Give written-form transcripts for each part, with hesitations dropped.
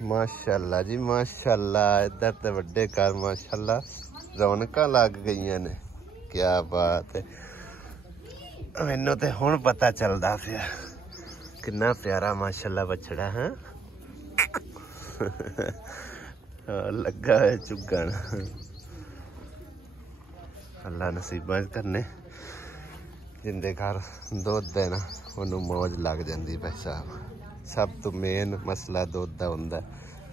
माशाअल्लाह जी माशाअल्लाह। इधर तो वड्डे घर माशाअल्लाह रौनक लग गई ने। क्या बात है। मैनू तो हुण पता चलता पिया कितना प्यारा माशाअल्लाह बछड़ा है। लगा है चुगन। अल्लाह नसीबां करने जिंदे घर दुध है ना उन्होंने मौज लग जाती भाई साहब। सब तो मेन मसला दुध का होंदा।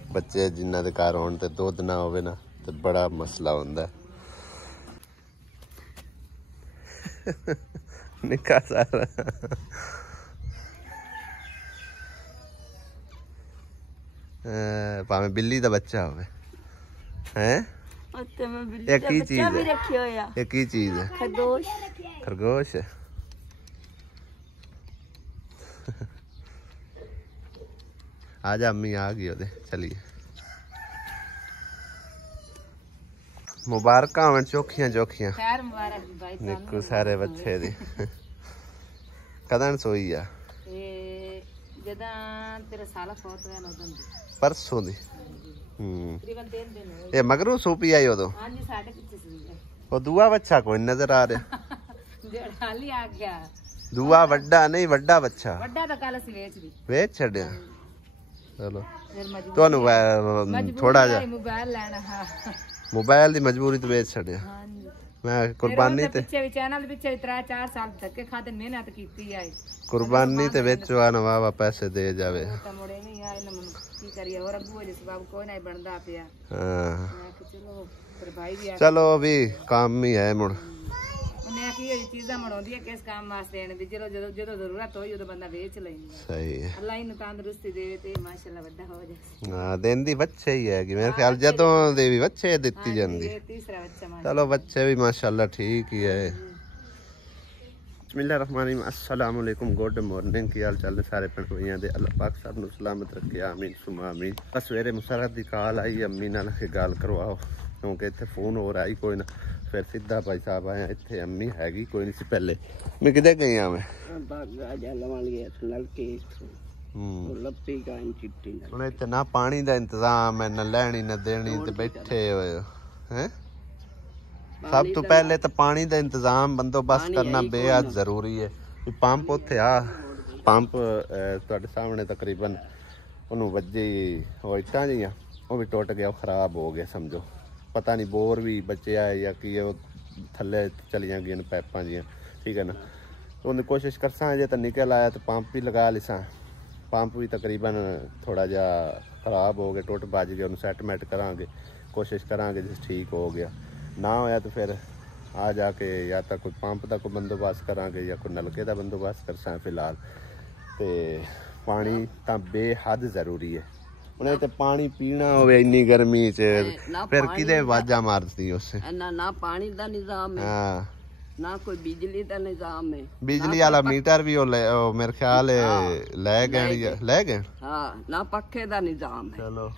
बच्चे जिन्हों के घर होने तो दुध ना होवे ना तो बड़ा मसला होंदा। निक्का सारा भावें बिल्ली का बच्चा होवे हैं। एक ही चीज है, एक ही चीज है खरगोश। खरगोश है। आजा अम्मी आ गई ओदे चलिए। मुबारक होवन चोखियां चोखियां। खैर मुबारक भाई निक्कू सारे बच्चे दी। कदन सोई आ जदा तेरा साला फौत होया ना उदन परसों दी। तकरीबन 3 दिन हो गए। ये मगरू सो पी आई ओदो। हां जी साडे पीछे सी है। ओ दुआ बच्चा कोई नजर आ रहा। जेड़ा हाली आ गया दुआ वड्डा नहीं वड्डा बच्चा वड्डा तो कल सी वेच छड्या। चलो ਤੁਹਾਨੂੰ थोड़ा जा मोबाइल लेना। हां मोबाइल दी मजबूरी तो वेच छड्या। हां जी मैं कुर्बानी ते पीछे भी चैनल पीछे 3-4 साल धक्के खाते मेहनत कीती है। कुर्बानी ते वेचो आना वाह पैसे दे जावे तो मोड़े नहीं आए ना की करिए और अबू जिस बाबू कोई नहीं बनदा पिया। हां चलो फिर भाई भी चलो अभी काम ही है मुड़ उन्हें की ये चीज़ां मड़ोंदी है किस काम वास्ते ने भी चलो जो जरूरत होई उदो बंदा बेच लैंदा। सही है अल्लाह इन तंदुरुस्ती देवे ते माशाअल्लाह बड़ा हो जाए। हां देंदी बच्चे ही है कि मेरे ख्याल जदों दे भी बच्चे दित्ती जांदी। ये तीसरा बच्चा माशाअल्लाह। चलो बच्चे भी माशाअल्लाह ठीक ही है। बिस्मिल्लाहिर्रहमानिर्रहीम अस्सलाम वालेकुम गुड मॉर्निंग। की हाल चाल ने सारे भैन भाइयों दे। अल्लाह पाक सब नूं सलामत रखे आमीन सुमा आमीन। बस सवेरे मुसरत दी कॉल आई अम्मी नाल के गल करवाओ क्योंकि इत्थे फोन हो रहा ही कोई ना। फिर सीधा भाई साहब आया इत्थे अम्मी हैगी कोई नहीं सी। पहले मैं किधर गई हां मैं हुण इत्थे ना पानी दा इंतजाम है ना लैनी ना देनी ते बैठे होए हैं। सब तो पहले तो पानी का इंतजाम बंदोबस्त करना बेहद जरूरी है। पंप उत्थे आ पंप तुहाडे सामने तकरीबन उन्होंने वजे वो इट्टां जियां वो भी टुट गया खराब हो गया समझो। पता नहीं बोर भी बचे आए या कि थले चलिया गई पाइपां जियां ठीक है ना। तो उन्हें कोशिश करसा जे तो निकल आया तो पंप भी लगा लिसा। पंप भी तकरीबन थोड़ा जा खराब हो गया टुट बज गया उन्हें सैटमेंट करांगे कोशिश करांगे जिस ठीक हो गया ना होया तो फिर आ जाके या तो कोई पंप का कोई बंदोबस्त करांगे या कोई नलके का बंदोबस्त करसा। फिलहाल तो पानी तो बेहद जरूरी है। उन्हें तो पानी पीना हो इन्नी गर्मी च फिर किदे वाजा मारती उससे ना पानी का निजाम है। हाँ ना कोई बिजली का निजाम है। बिजली वाला मीटर भी मेरे ख्याल ले गए। हाँ ना पक्खे का निजाम है। चलो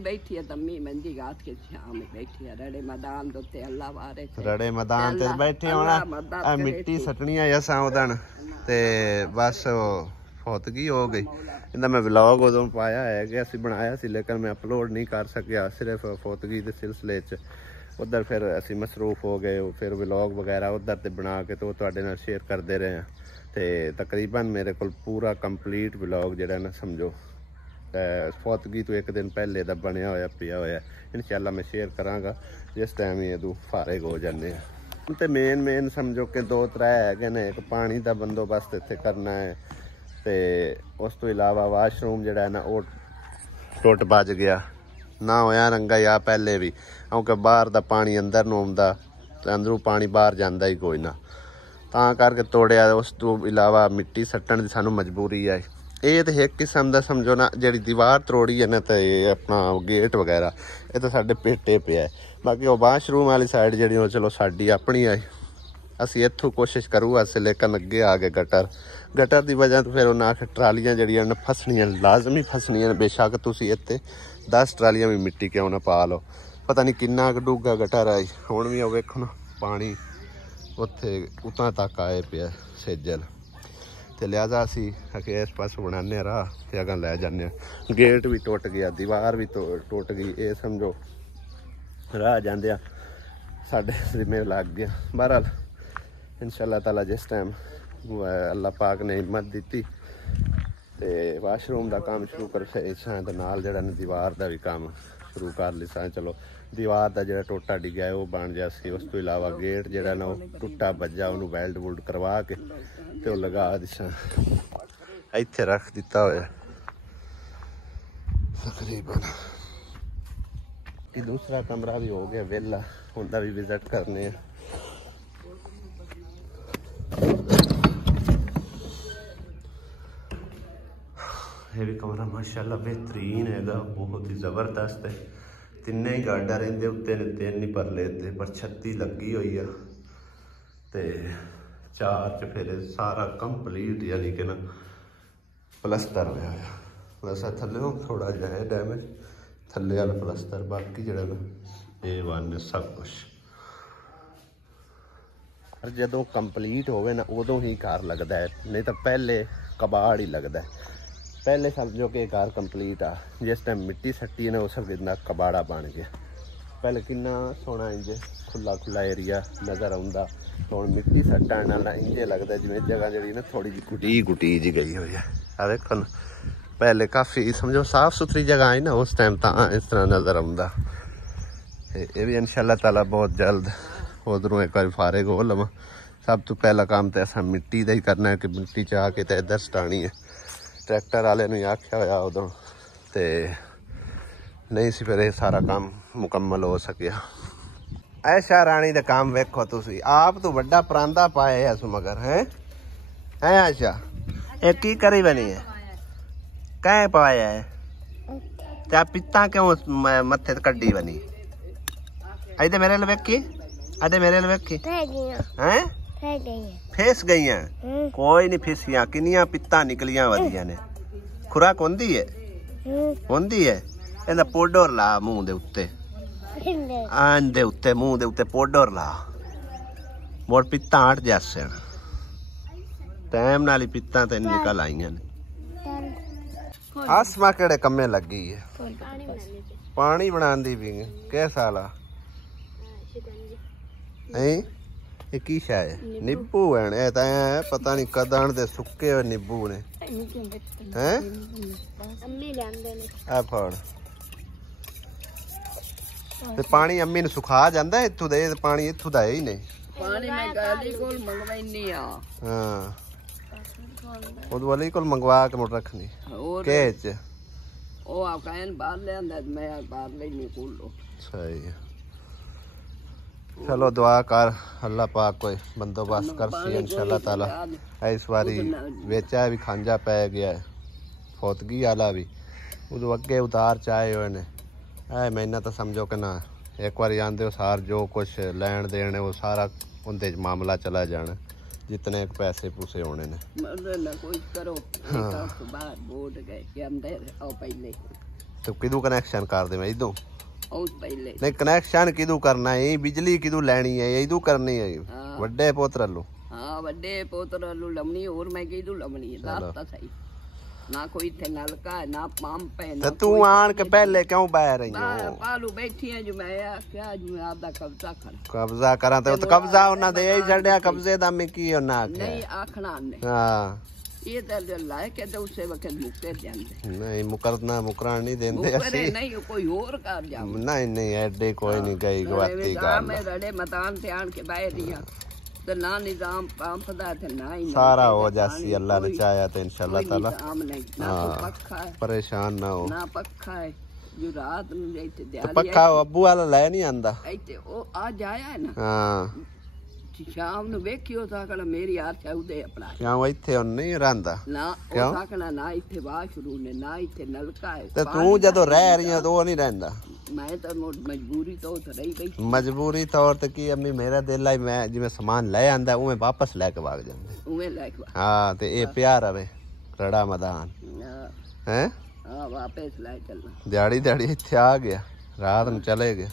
बैठी है तम्मी मंजी घास के छांव में बैठी है रड़े मैदान दे अल्लाह वारे रड़े मैदान ते बैठे होना मिट्टी सटनी है असा उदन ते बस फौतगी हो गई। इन्दा मैं व्लॉग उदों पाया है कि असी बनाया सी लेकिन मैं अपलोड नहीं कर सकिया सिर्फ फौतगी के सिलसिले च उधर फिर असी मसरूफ हो गए। फिर व्लॉग वगैरह उधर ते बना के तो तुहाडे नाल शेयर करते रहे हैं। तो तकरीबन मेरे को पूरा कंप्लीट व्लॉग जिहड़ा ना समझो फौतगी तो एक दिन पहले का बनया होया पिया होया इंशाअल्लाह मैं शेयर करांगा जिस टाइम ही अदू फारिग हो जाने। तो मेन समझो कि 2-3 है ने एक पानी का बंदोबस्त इत्थे करना है तो उस तो इलावा वाशरूम जिहड़ा है ना वो टुट बज गया ना होया रंगा या पहले भी क्योंकि बाहर का पानी अंदर नूं आउंदा ते अंदरों पानी बाहर जांदा ही कोई ना तां करके तोड़िया। उस तो इलावा मिट्टी सट्टण की सानूं मजबूरी है। ये तो एक किस्म का समझो ना जी दीवार तरोड़ी है ना तो ये अपना गेट वगैरह ये तो साढ़े पेटे पे है। बाकी वो वाशरूम वाली साइड जी चलो साड़ी अपनी है असी इत्थों कोशिश करूँ अस लेकिन अगे आ गए गटर की वजह तो फिर उन्हें आखिर ट्रालियां जड़ियां फसनियां लाजमी फसनियां बेशक तुम इतने 10 ट्रालियां भी मिट्टी क्यों ना पा लो। पता नहीं किन्ना डूगा गटर आई हुण भी वेखो ना पानी उत्थे उतां तक आए पिया सेजल। ਤੇ ਲਿਆਜ਼ਾ ਅਸੀਂ ਅਕੇ ਇਸ ਪਾਸੇ ਬਣਾਉਂਦੇ ਰਾਹ ਤੇ ਅਗਾਂ ਲੈ ਜਾਂਦੇ ਹਾਂ। ਗੇਟ ਵੀ ਟੁੱਟ ਗਿਆ, ਦੀਵਾਰ ਵੀ ਟੁੱਟ ਗਈ, ਇਹ ਸਮਝੋ ਰਾਹ ਜਾਂਦਿਆਂ ਸਾਡੇ ਜ਼ਿੰਮੇ ਲੱਗ ਗਿਆ। ਬਹਰਹਾਲ इंशाअल्लाह ताला जिस टाइम अल्लाह पाक ने हिम्मत दी तो वाशरूम का काम शुरू कर सां तो नाल जिहड़ा दीवार का भी काम शुरू कर लिसा। चलो दीवार का जो टोटा डिग्या वो बन गया सी। उस तो इलावा गेट जिहड़ा ना टुटा बज्जा उन्होंने वैल्ड वुल्ड करवा के तो लगा दिसा इत्थे रख दिता होया तकरीबन। दूसरा कमरा भी हो गया वेला, उनका भी विजिट करने। ये भी कमरा माशाल्लाह बेहतरीन है, बहुत ही जबरदस्त है। तिने ही गार्डा रेंदे उत्ते ने, तीन ही पर लेते पर छत्ती लगी हुई है ते चार चफेरे सारा कंप्लीट यानी कि ना प्लस्तर होया है। वैसा थल्ले थोड़ा जिहा है डैमेज, थल्ले वाला प्लस्तर, बाकी जिहड़ा ना A1 है सब कुछ। पर जदों कंप्लीट होवे ना उदों ही घर लगता है, नहीं तो पहले कबाड़ ही लगता है। पहले समझो कि घर कंप्लीट आ, जिस टाइम मिट्टी सट्टी ने उस वक्त कबाड़ा बन गया। पहले कितना सोहना इंज खुला खुला एरिया नज़र आता, हुण मिट्टी सट्टण नाल इंज लगता जिवें जगह जी ना थोड़ी जी गुटी जी गई हुई है। आ देखो ना पहले काफ़ी समझो साफ सुथरी जगह आई ना उस टाइम, तो इस तरह नज़र आता। ये भी इंशाअल्लाह ताला बहुत जल्द उधरों एक बार फारिग हो लवां। सब तो पहला काम तो असां मिट्टी का ही करना है कि मिट्टी चाह के तो इधर सटानी है। ट्रैक्टर वाले ने आख्या होया उदों ते नहीं सी फिर सारा काम मुकम्मल हो सकिया। ऐशा रानी का काम वेखो तुसी, आप तो बड़ा परांदा पाए है मगर है आयशा ये की करी बनी है, कह पाया है त्या पित्ता क्यों मत्थे कड्डी बनी। अदे मेरे लिए वेखी, अदे मेरे लिए वेखी हैं फेस गई हैं। कोई नहीं फिसिया, किनिया पित्ता निकलियां वधिया ने। खुराक होंदी है ਇਹਦਾ ਪਾਊਡਰ ਲਾ ਮੂੰਹ ਦੇ ਉੱਤੇ, ਆਂ ਦੇ ਉੱਤੇ ਮੂੰਹ ਦੇ ਉੱਤੇ ਪਾਊਡਰ ਲਾ, ਮੋੜ ਪਿੱਤਾਂ ਹਟ ਜਾਸਣ। ਟਾਈਮ ਨਾਲ ਹੀ ਪਿੱਤਾਂ ਤੇ ਨਿਕਲ ਆਈਆਂ ਨੇ। ਆਸਮਾ ਕਿਹੜੇ ਕੰਮੇ ਲੱਗੀ ਹੈ, ਪਾਣੀ ਬਣਾਉਂਦੀ ਵੀ ਕਿਹ ਸਾਲਾ है ये की शाय नींबू है तो पता नहीं कदन दे सुके हुए नींबू ने हैं आ फड़ ते पानी अम्मी ने सुखा जांदा है इत्थों दे, पानी इत्थों दा ही नहीं। पानी मैं गाली कोल मंगवाइनी आ, हां ओद वाली कोल मंगवा के मोट रखनी के च ओ आप कहन बाहर ले आंदा मैं बाहर लेनी कोलो सही है। चलो दुआ कर अल्लाह पाक कोई बंदोबस्त कर सी इंशाअल्लाह ताला। इस बारी वेचा भी खांजा पै गया है, फौतगी आला भी उदों अगे उतार चाहे हुए ने। ऐ महीना तो समझो कि ना एक बार आंदे हो सार जो कुछ लैन देन है वो सारा उनते मामला चला जाना, जितने पैसे पूसे होने ने। तो किदू कनेक्शन कर दे मैं इदों नहीं कनेक्शन किदू करना है, बिजली किदू लैनी है इदू करनी है वड्डे पोतर लो। हां वड्डे पोतर लो लमनी और मैं किदू लमनी है दाता सही ना कोई थे नलका है ना पंप है ना। तू आन के पहले क्यों बह रही हो पालू बैठी है जो मैं क्या जो आपदा कब्जा कर कब्जा करा तो कब्जा होना दे ही छड़या कब्जे दा में की होना नहीं आखना नहीं। हां ये तो लाए के तो उसे वक्त मुकर जांदे नहीं मुकरना मुकरान नहीं देंदे असि नहीं कोई और कर जा नहीं नहीं एडे कोई नहीं गई गवाती का मैं रड़े मैदान से आन के बाहर रिया तो ना निजाम पंप दा थे ना ही सारा हो जासी अल्लाह ने चाहा तो इंशाअल्लाह ताला ना पक्का है परेशान ना हो ना पक्का है जो रात में जाते दिहाड़ी पक्का अब्बू वाला ले नहीं आंदा ऐते ओ आज आया है ना। हां शाम ਨੂੰ ਵੇਖਿਓ ਸਾਕਣਾ ਮੇਰੀ ਆਰ ਚਾਉਦੇ ਆਪਣਾ ਕਿਉਂ ਇੱਥੇ ਹੁਣ ਨਹੀਂ ਰਹਿੰਦਾ ਨਾ ਉਹ ਸਾਕਣਾ ਨਾ ਇੱਥੇ ਵਾਸ਼ਰੂਮ ਨੇ ਨਾ ਇੱਥੇ ਨਲਕਾ ਹੈ ਤੇ ਤੂੰ ਜਦੋਂ ਰਹਿ ਰਹੀ ਆ ਤਾਂ ਉਹ ਨਹੀਂ ਰਹਿੰਦਾ। ਮੈਂ ਤਾਂ ਮਜਬੂਰੀ ਤੋਂ ਰਹੀ ਬਈ ਮਜਬੂਰੀ ਤੌਰ ਤੇ ਕੀ ਅੰਮੀ ਮੇਰਾ ਦਿਲ ਆਈ ਮੈਂ ਜਿਵੇਂ ਸਮਾਨ ਲੈ ਆਂਦਾ ਉਵੇਂ ਵਾਪਸ ਲੈ ਕੇ ਭਾਗ ਜਾਂਦੇ ਉਵੇਂ ਲੈ ਕੇ ਹਾਂ ਤੇ ਇਹ ਪਿਆ ਰਵੇ ਰੜਾ ਮੈਦਾਨ ਹੈ ਹਾਂ ਵਾਪਸ ਲੈ ਚੱਲਣਾ ਦਿਹਾੜੀ ਦਿਹਾੜੀ ਇੱਥੇ ਆ ਗਿਆ ਰਾਤ ਨੂੰ ਚਲੇ ਗਿਆ।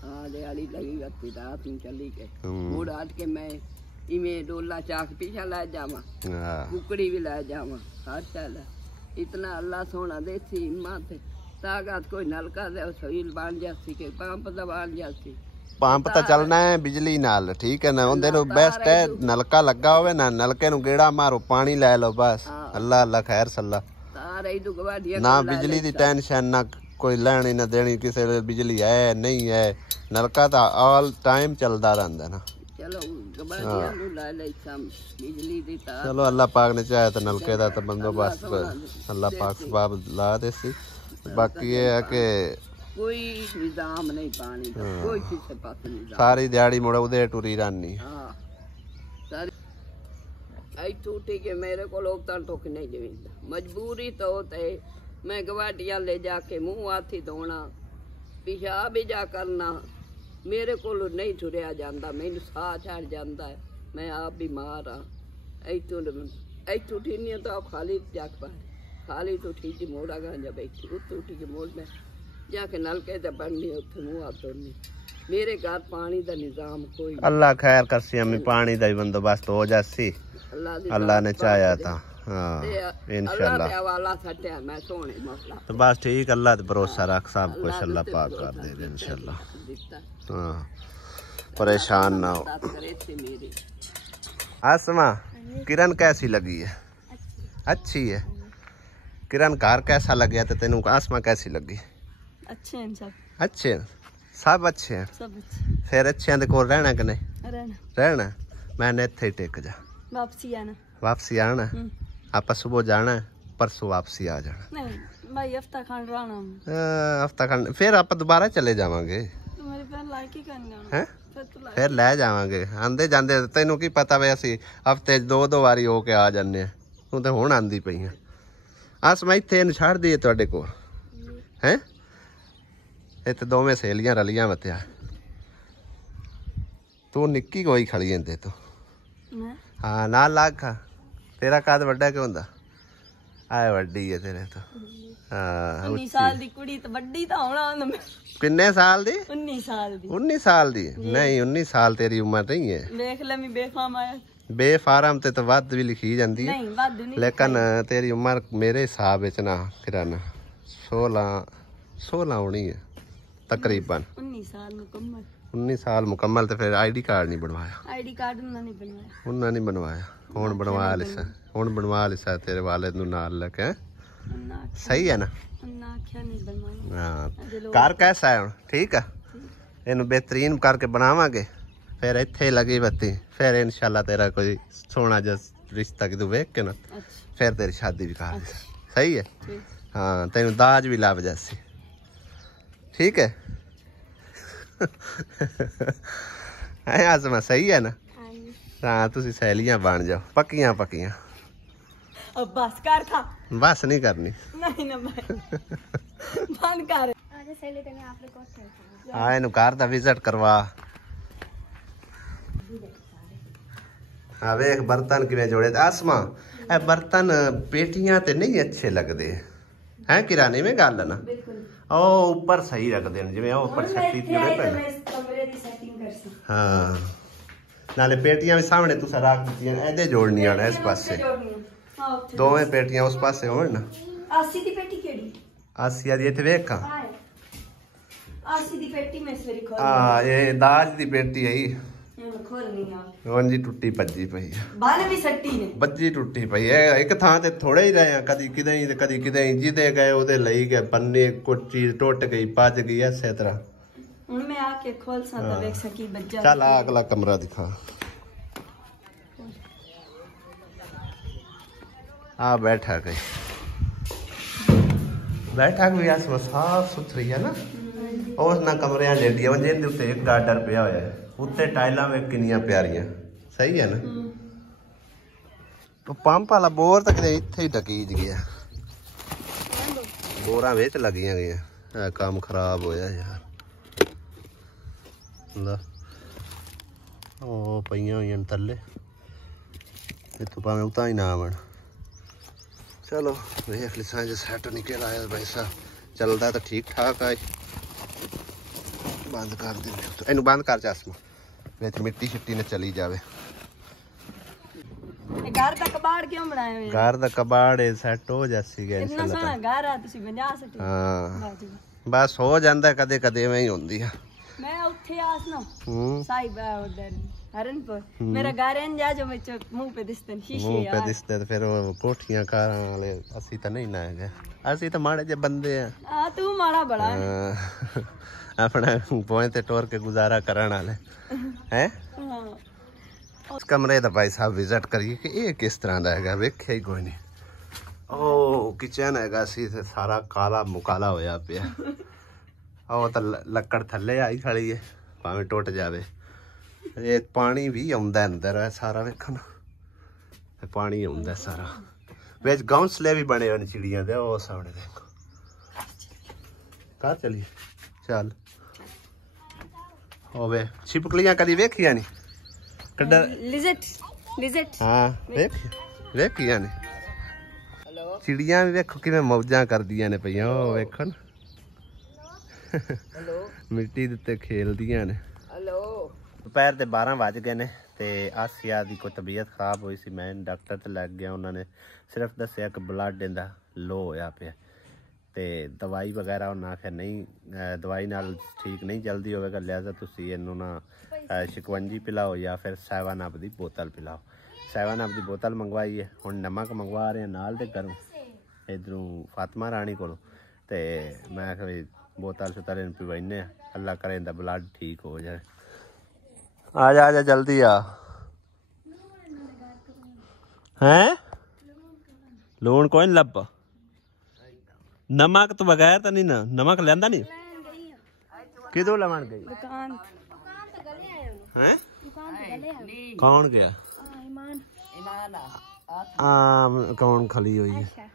हाँ दिहाड़ी लगेगा रात में चली गए मूड आज के मैं इवें डोला चाक पीछा लै जावा, कुकड़ी भी लै जावा, हर शै लै। इतना अल्लाह सोना देसी हिम्मत ताकत। कोई नलका दे सहील बन जासी के पंप दा बन जासी। पंप तो चलना है बिजली नाल, ठीक है ना। उन्हें नु बेस्ट है नलका लगा होवे ना, नलके नु गेड़ा मारो पानी लै लो बस। अल्लाह अल्लाह खैर सल्ला। ना बिजली दी टेंशन ना कोई लेनी ना देनी, किसी वे बिजली है नहीं है, नलका तो ऑल टाइम चलता रहता ना। चलो अल्लाह पाक ने चाहे तो नलके का तो बंदोबस्त अल्लाह पाक सबब ला दे सी। बाकी ये है कि कोई निजाम नहीं पानी का, कोई किसी पास निजाम। सारी दिहाड़ी मुड़ उदे टुरी रहनी। हां सारी आई टूटी के मेरे को लोग तन टोक नहीं जमींदा। मजबूरी तो ते मैं गवाटियां ले जाके मुंह हाथी धोना, पेशाब भी जा करना, मेरे को नहीं टुरिया जाता, मैनू साह चढ़ जाता है, मैं आप बीमार हाँ। ऐतू ठीनी तो खाली जाके पाए खाली तो ठीक मोड़ा गांजा बैठी उत उठी के मोड़ में जाके नलके ते बननी उत्थे मुंह हाथ धोनी। मेरे घर पानी दा निजाम कोई अल्लाह खैर करसी, अम्मी पानी दा बंदोबस्त हो जासी अल्लाह ने चाहा था। हाँ इंशाल्लाह हवाला सट्या मैं सोने मसला तो बस ठीक, अल्लाह ते भरोसा रख, सब कुछ अल्लाह पाक कर दे इंशाल्लाह। हाँ परेशान ना हो। आसमा किरण कैसी लगी है? अच्छी है। किरण घर कैसा लगे तो तेनू आसमा कैसी लगी? अच्छे हैं सब। अच्छे हैं सब अच्छे हैं सब अच्छे। फिर अच्छे दे कोल रहना कि नहीं? रहना मैंने इत्थे ही टेक जा। वापसी आना। वापसी आना आप सुबह जाना है, परसों वापसी आ जाना। नहीं भाई हफ्ता खंड रहना। हफ्ता खंड फिर आप दोबारा चले जावांगे। तुम्हारी बहन लाके करने जाना हैं? फिर ले जावांगे आंदे जांदे। तेनू की पता वे असी हफ्ते दो वारी हो के आ जाने। तू तो हुण आंदी पई है। आसमा इत्थे इनू छड़ दईए तुहाडे कोल हैं? इत्थे दोवें सहेलियां रलियां वत्या। तू निक्की कोई खड़ी इंदे तो। हाँ नाल लाग खा। तेरा कद वड्डा क्यों हुंदा? आए वड्डी है तेरे तो। हाँ 19 साल दी कुड़ी तो वड्डी तो होना। किन्ने साल दी? 19 साल दी। 19 साल दी? नहीं 19 साल तेरी उम्र नहीं है। देख ले मैं बेफाम आया। बेफारम ते तो वध भी लिखी जाती है। नहीं वध नहीं, लेकिन तेरी उम्र मेरे हिसाब विच ना किरण 16 होनी है तकरीबन। 19 साल मुकम्मल। 19 साल मुकम्मल। तो फिर आईडी कार्ड नहीं बनवाया? आईडी कार्ड उन्होंने बनवाया। उन्होंने नहीं बनवाया। हुण बनवा लिसा, हुण बनवा लिसा तेरे वालिद नूं नाल लेके। सही है ना? हाँ घर कैसा है? ठीक है। इनू बेहतरीन करके बनावांगे फिर इत्थे लगी बत्ती। फिर इंशाल्लाह तेरा कोई सोना जिहा रिश्ता कि तू वेख के ना फिर तेरी शादी भी कर। सही है? हाँ तेनू दाज भी लभ जासी। ठीक है? है आसमा सही है ना? हाँ तुसी सहेलियां बन जाओ पक्कियां पक्कियां। अब बस कर खा। बस नहीं करनी। नहीं ना भाई बंद कर। हाँ इनू घर दा विजिट करवा। हाँ वेख बर्तन किवें जोड़े। आसमा ए बर्तन पेटियां ते नहीं अच्छे लगदे हैं किराने में गल ना। ओ ऊपर सही रख देन जिवें ओ ऊपर छत्ती जोड़े पे। हाँ नाले पेटियां भी सामने तुसा रख दित्तियां एदे जोड़नियां ने इस पासे। दोवें पेटियां उस पासे होण ना। आसी दी पेटी केड़ी? आसिया दी इत्थे वेख। आसी दी पेटी में सवेरे खोल। हां ये दाज दी पेटी है ही। खोलनी आ। वंजी टुट्टी भज्जी पई है। बाल भी सट्टी ने। भज्जी टुट्टी पई है। एक थां ते थोड़े ही रहे कदी किदे ही ते कदी किदे ही। जिदे गए ओदे लई गए पन्ने कुछ चीज टुट गई भज गई इसे तरह। हुन मैं आके खोल सा तो देख सकी बज्जा। चल आ अगला कमरा दिखा। आ बैठा गई बैठा कोई आसमा साफ सुथरी है ना। उस ना कमरियां लेटियां वंजे दे उत्ते एक गार्डर पिया होया है उत्ते टाइलां वे किनियां प्यारियां। सही है ना? तो पंप वाला बोर तक इत्थे ही डकीज गया। बोरां विच लगियां गईयां। काम खराब होया यार। ओ पईयां होईयां थल्ले इत्थों भावें उतां ही ना आवन। चलो वेख लिसां जे सैट निकल आया पैसा चलदा तो ठीक ठाक है। बंद कर दे इनू बंद कर चश्मा विच मिट्टी शिट्टी ने चली जावे। घर का कबाड़ क्यों बनाए हुए घर दा कबाड़ सेट हो जासीगा इतना सोहना घर आ तुसी 50 60 हाँ बस हो जांदा कदे कदे इवें ही होंदी है मैं उठे आस ना साहिब उधर हरनपुर मेरा घर इन जा जो मैं मुंह पे दिसते हैं शीशे मुंह पे यार दिसते फिर कोठियां कारां वाले ਅਸੀਂ ਤਾਂ ਨਹੀਂ ਨਾ ਹੈਗੇ ਅਸੀਂ ਤਾਂ ਮਾੜੇ ਜਿਹੇ ਬੰਦੇ ਆ हां तू माड़ा बड़ा है अपना पॉइंट ते टोर के गुजारा करने वाले हैं हां उस कमरे दा भाई साहब विजिट करिए कि ये किस तरह दा हैगा वेख्या ही कोई नहीं ओ किचन हैगा सी ते सारा काला मुकाला होया पिया ओ ਤਾਂ ਲੱਕੜ ਥੱਲੇ ਆਈ ਖੜੀ ਹੈ ਭਾਵੇਂ ਟੁੱਟ ਜਾਵੇ ਇਹ ਪਾਣੀ ਵੀ ਆਉਂਦਾ ਅੰਦਰ ਹੈ ਸਾਰਾ ਵੇਖੋ ਨਾ ਤੇ ਪਾਣੀ ਆਉਂਦਾ ਸਾਰਾ ਵਿੱਚ ਗੌਂਸਲੇ ਵੀ ਬਣੇ ਹੋਏ ਨੇ ਚਿੜੀਆਂ ਦੇ ਉਹ ਸਾਹਮਣੇ ਦੇਖੋ ਕਾ ਚਲੀ ਚੱਲ ਹੋਵੇ ਛਿਪਕਲੀਆਂ ਕਦੀ ਵੇਖੀਆਂ ਨਹੀਂ ਕੱਡਾ लिजट ਹਾਂ ਵੇਖੀਆਂ ਨੇ ਹੈਲੋ ਚਿੜੀਆਂ ਵੀ ਵੇਖੋ ਕਿਵੇਂ ਮੌਜਾਂ ਕਰਦੀਆਂ ਨੇ ਪਈਆਂ ਉਹ ਵੇਖੋ ਨਾ ਹੈਲੋ ਮਿੱਟੀ ਦੇ ਉੱਤੇ ਖੇਲਦੀਆਂ ਨੇ ਹੈਲੋ ਦੁਪਹਿਰ ਦੇ 12 ਵੱਜ ਗਏ ਨੇ ਤੇ ਆਸਿਆ ਦੀ ਕੋਈ ਤਬੀਅਤ ਖਰਾਬ ਹੋਈ ਸੀ ਮੈਂ ਡਾਕਟਰ ਤੇ ਲੱਗ ਗਿਆ ਉਹਨਾਂ ਨੇ ਸਿਰਫ ਦੱਸਿਆ ਕਿ ਬਲੱਡ ਇਹਦਾ ਲੋ ਹੋਇਆ ਪਿਆ ਤੇ ਦਵਾਈ ਵਗੈਰਾ ਉਹਨਾਂ ਆਖਿਆ ਨਹੀਂ ਦਵਾਈ ਨਾਲ ਠੀਕ ਨਹੀਂ ਜਲਦੀ ਹੋਵੇਗਾ ਲਿਹਾਜ਼ਾ ਤੁਸੀਂ ਇਹਨੂੰ ਨਾ ਸ਼ਿਕਵੰਜੀ ਪਿਲਾਓ ਜਾਂ ਫਿਰ 7 ਅਪ ਦੀ ਬੋਤਲ ਪਿਲਾਓ 7 ਅਪ ਦੀ ਬੋਤਲ ਮੰਗਵਾਈ ਹੈ ਹੁਣ ਨਮਕ ਮੰਗਵਾ ਰਹੇ ਨਾਲ ਦੇ ਘਰੋਂ ਇਧਰੋਂ ਫਾਤਮਾ ਰਾਣੀ ਕੋਲੋਂ ਤੇ ਮੈਂ ਕਿਹਾ ਵੀ बोतल शोतल इन पिवाइने अल्लाह करे इनका ब्लड ठीक हो जाए आ जा जल्दी आ हैं लून कोई नहीं लभ नमक तो बगैर तो नहीं ना नमक लेंदा नहीं किदों लवन गई दुकान हैं कौन गया कौन खली हुई है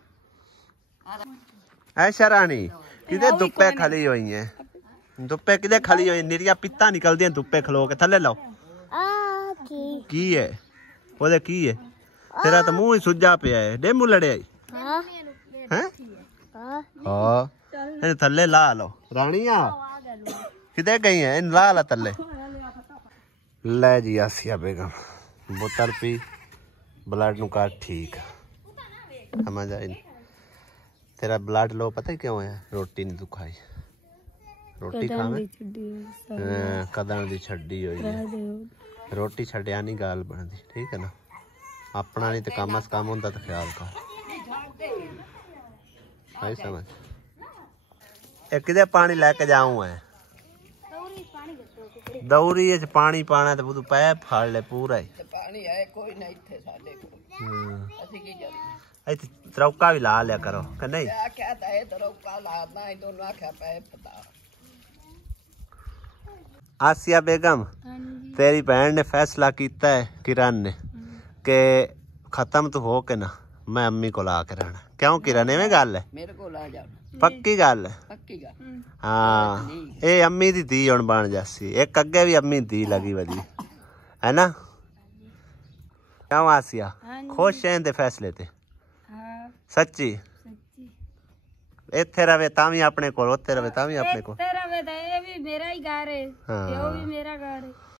ऐशा रानी किदे धुप्पे खली हुई है धुप्पे किदे खली हुई निरिया पित्ता निकलदी धुप्पे खलो के थले लाओ की है ओदे की है तेरा तो मुंह ही सुजा पिया है डेमू लड़े हैं हां थले ला लो रानिया किदे गई है इन ला ला थले ले जी आसिया बेगम बोतल पी ब्लड नु का ठीक समझ आई तेरा ब्लड लो पता है क्यों है रोटी नहीं तू खाई रोटी खावे कदम दी छड्डी होई है रोटी छड्या नहीं गाल बनदी ठीक है ना अपना नहीं तो काम से काम होंदा तो ख्याल कर आई समझ एक किदे पानी लेके जाऊं है दौरी च पानी पाना तो तू पैप फाड़ ले पूरा ही ਪਾਣੀ ਹੈ ਕੋਈ ਨਹੀਂ ਇੱਥੇ ਸਾਡੇ ਕੋਲ ਅਸੀਂ ਕੀ ਕਰੀਏ ਇੱਥੇ ਤਰੌਕਾ ਵੀ ਲਾ ਲਿਆ ਕਰੋ ਕਿ ਨਹੀਂ ਆਖਿਆ ਤਾਂ ਇਹ ਤਰੌਕਾ ਲਾਣਾ ਹੀ ਦੋਨੋਂ ਆਖਿਆ ਪਏ ਪਤਾ आसिया बेगम तेरी बहन ने फैसला किया है किरण ने कि खत्म तो हो के ना मैं अम्मी को ला के रहना क्यों किरण में गल है ਮੇਰੇ ਕੋਲ ਆ ਜਾਣਾ पक्की गल है ਪੱਕੀ ਗੱਲ हाँ ये अम्मी दी धी हुण बन जासी एक अगे भी अम्मी धी लगी वधी है ना क्यों आसिया खुश है इनके फैसले ते सच्ची इत्थे रवे तां भी अपने कोल उत्थे रवे तां भी अपने कोल तेरा वे तो ये भी मेरा ही घर है हाँ। ये भी मेरा घर है